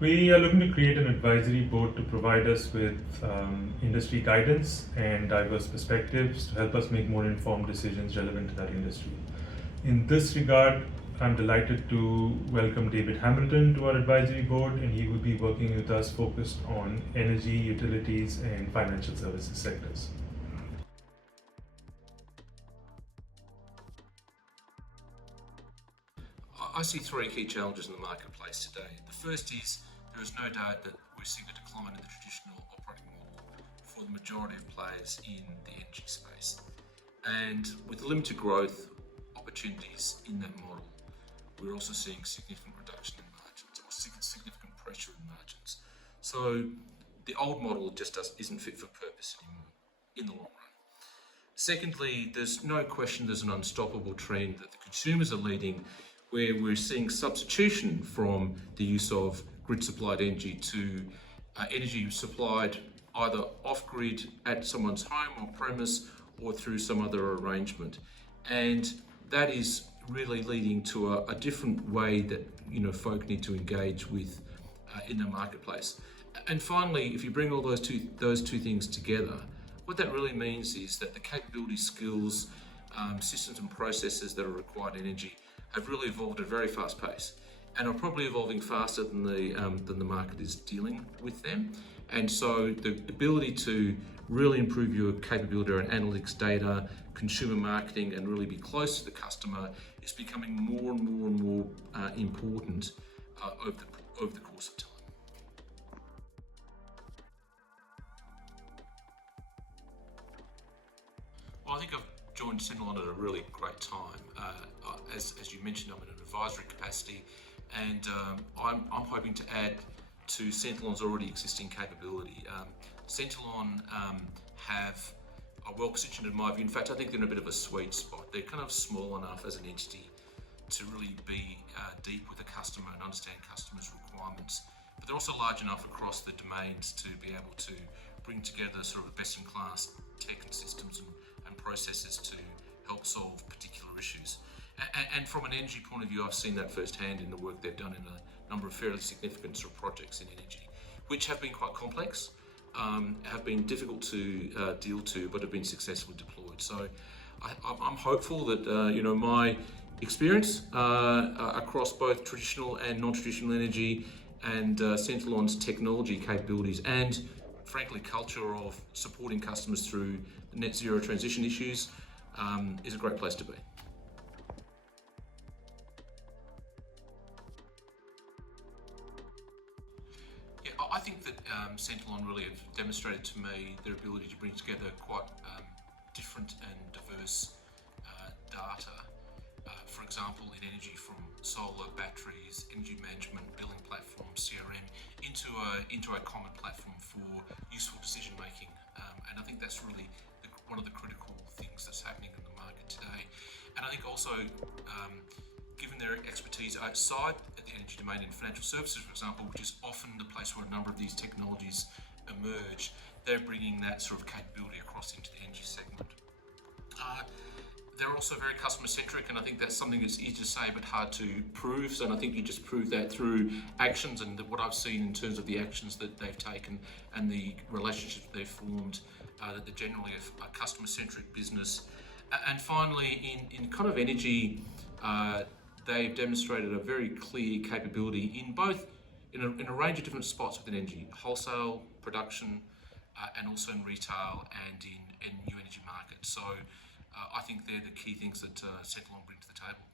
We are looking to create an advisory board to provide us with industry guidance and diverse perspectives to help us make more informed decisions relevant to that industry. In this regard, I'm delighted to welcome David Hamilton to our advisory board, and he will be working with us focused on energy, utilities, and financial services sectors. I see three key challenges in the marketplace today. The first is there is no doubt that we're seeing a decline in the traditional operating model for the majority of players in the energy space. And with limited growth opportunities in that model, we're also seeing significant reduction in margins or significant pressure in margins. So the old model just isn't fit for purpose anymore in the long run. Secondly, there's no question there's an unstoppable trend that the consumers are leading, where we're seeing substitution from the use of grid-supplied energy to energy supplied either off-grid at someone's home or premise or through some other arrangement. And that is really leading to a different way that folk need to engage with in the marketplace. And finally, if you bring all those two things together, what that really means is that the capability, skills, systems and processes that are required in energy have really evolved at a very fast pace and are probably evolving faster than the market is dealing with them. And so the ability to really improve your capability around analytics, data, consumer marketing, and really be close to the customer is becoming more and more and more important over the course of time. Well, I think I've joined Centelon at a really great time. As you mentioned, I'm in an advisory capacity, and I'm hoping to add to Centelon's already existing capability. Centelon are well positioned in my view. In fact, I think they're in a bit of a sweet spot. They're kind of small enough as an entity to really be deep with the customer and understand customers' requirements, but they're also large enough across the domains to be able to bring together sort of the best-in-class tech and systems and processes to help solve particular issues. And from an energy point of view, I've seen that firsthand in the work they've done in a number of fairly significant sort of projects in energy, which have been quite complex, have been difficult to deal to, but have been successfully deployed. So I'm hopeful that my experience across both traditional and non-traditional energy and Centelon's technology capabilities and frankly culture of supporting customers through the net zero transition issues is a great place to be. Yeah, I think that Centelon really have demonstrated to me their ability to bring together quite different and diverse data. For example, in energy, from solar, batteries, energy management, billing platforms, CRM, into a common platform for useful decision making. And I think that's really one of the critical things that's happening in the market today. And I think also, given their expertise outside the energy domain in financial services, for example, which is often the place where a number of these technologies emerge, they're bringing that sort of capability across into the energy segment. They're also very customer-centric, and I think that's something that's easy to say but hard to prove. So, and I think you just prove that through actions, and what I've seen in terms of the actions that they've taken and the relationships they've formed, that they're generally a customer-centric business. And finally, in kind of energy, they've demonstrated a very clear capability in both in a range of different spots within energy, wholesale, production, and also in retail and in new energy markets. So I think they're the key things that Centelon bring to the table.